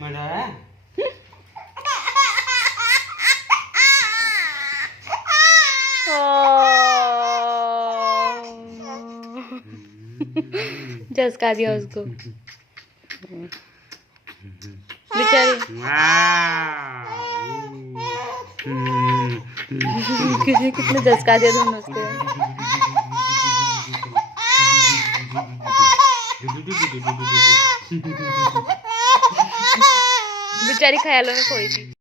मजा आया? झसका दिया उसको बेचारी। किसी कितने झसका दिया दोनों उसको। बेचारी ख्यालों में खोई थी।